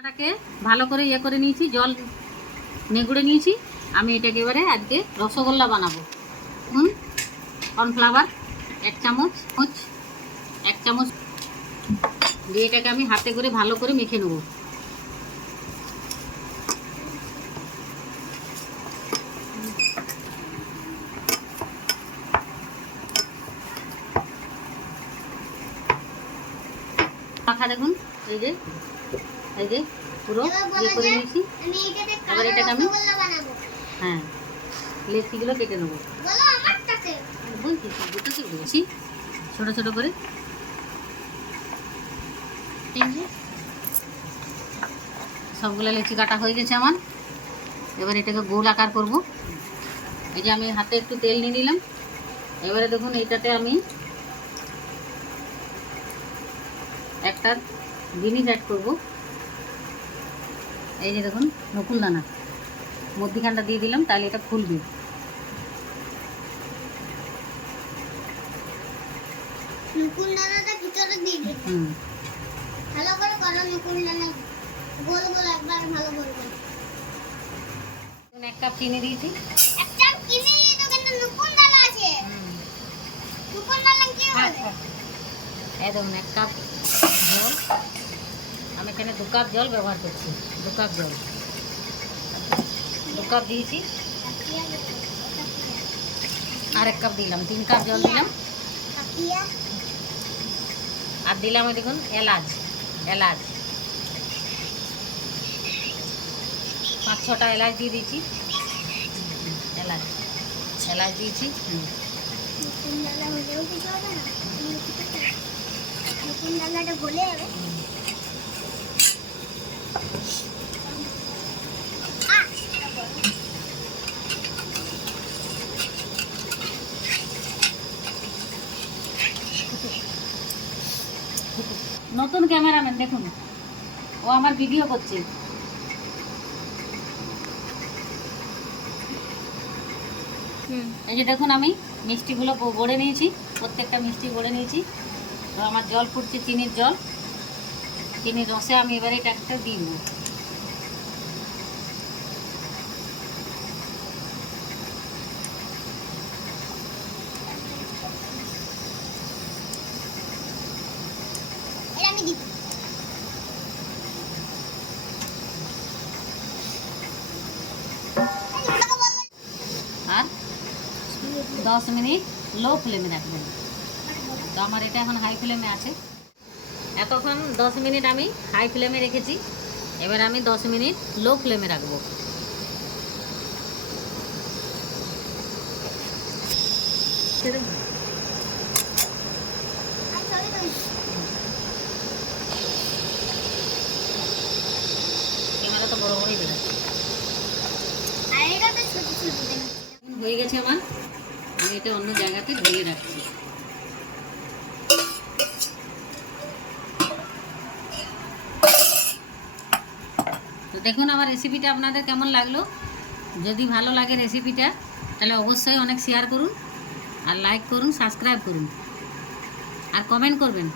এটাকে ভালো করে ইয়ে করে নিয়েছি, জল নেগুড়ে নিয়েছি। আমি এটাকে এবারে আজকে রসগোল্লা বানাবো। হুম? কর্নফ্লাওয়ার, এক চামচ চামচ এক চামচ। দিয়ে এটাকে আমি হাতে করে ভালো করে মেখে নেব। দেখুন। এই যে এই যে পুরো ইয়ে করে নিয়েছি। এবার এটাকে আমি- হ্যাঁ লেচিগুলো কেটে নেব। বলছি সবজিটা বলছি ছোটো ছোটো করে। সবগুলো লেচি কাটা হয়ে গেছে আমার। এবার এটাকে গোল আকার করব। এই যে আমি হাতে একটু তেল নিয়ে নিলাম। এবারে দেখুন এইটাতে আমি একটা জিনিস অ্যাড করব। এই যে দেখুন নকুল দানা। মধ্যিখানটা দিয়ে দিলাম তাহলে এটা ফুলবে নুকুন দানাটা ভিতরে দিয়ে দিই ভালো করে করো নুকুন দানা। গোল গোল একবার ভালো করে করো। এক কাপ চিনি দিয়েছি। তো কিন্তু দানা আছে। দানা কি এই এক কাপ জল। আমি এখানে দু কাপ জল ব্যবহার করছি, দু কাপ জল। দু কাপ দিয়েছি। আর এক কাপ দিলাম, তিন কাপ জল দিলাম। আর দিলাম দেখুন, এলাচ এলাচ। পাঁচ ছটা এলাচ দিয়ে দিয়েছি। এলাচ এলাচ দিয়েছি। হুম। গলে যাবে নতুন ক্যামেরাম্যান দেখুন। ও আমার ভিডিও করছে। হুম। এই যে দেখুন আমি মিষ্টিগুলো গড়ে নিয়েছি প্রত্যেকটা মিষ্টি গড়ে নিয়েছি। তো আমার জল ফুটছে চিনির জল। চিনির রসে আমি এবারে এটা একটা দিয়ে দেবো এটা আমি দিব আর দশ মিনিট লো ফ্লেমে রাখবেন। তো আমার এটা এখন হাই ফ্লেমে আছে। এতক্ষণ দশ মিনিট আমি হাই ফ্লেমে রেখেছি। এবার আমি দশ মিনিট লো ফ্লেমে রাখব। ক্যামেরা তো বড় বড়ই হয়ে গেছে আমার। আমি এটা অন্য জায়গাতে ধুয়ে রাখছি। দেখুন আমার রেসিপিটা আপনাদের কেমন লাগল? যদি ভালো লাগে রেসিপিটা তাহলে অবশ্যই অনেক শেয়ার করুন আর লাইক করুন সাবস্ক্রাইব করুন। আর কমেন্ট করবেন।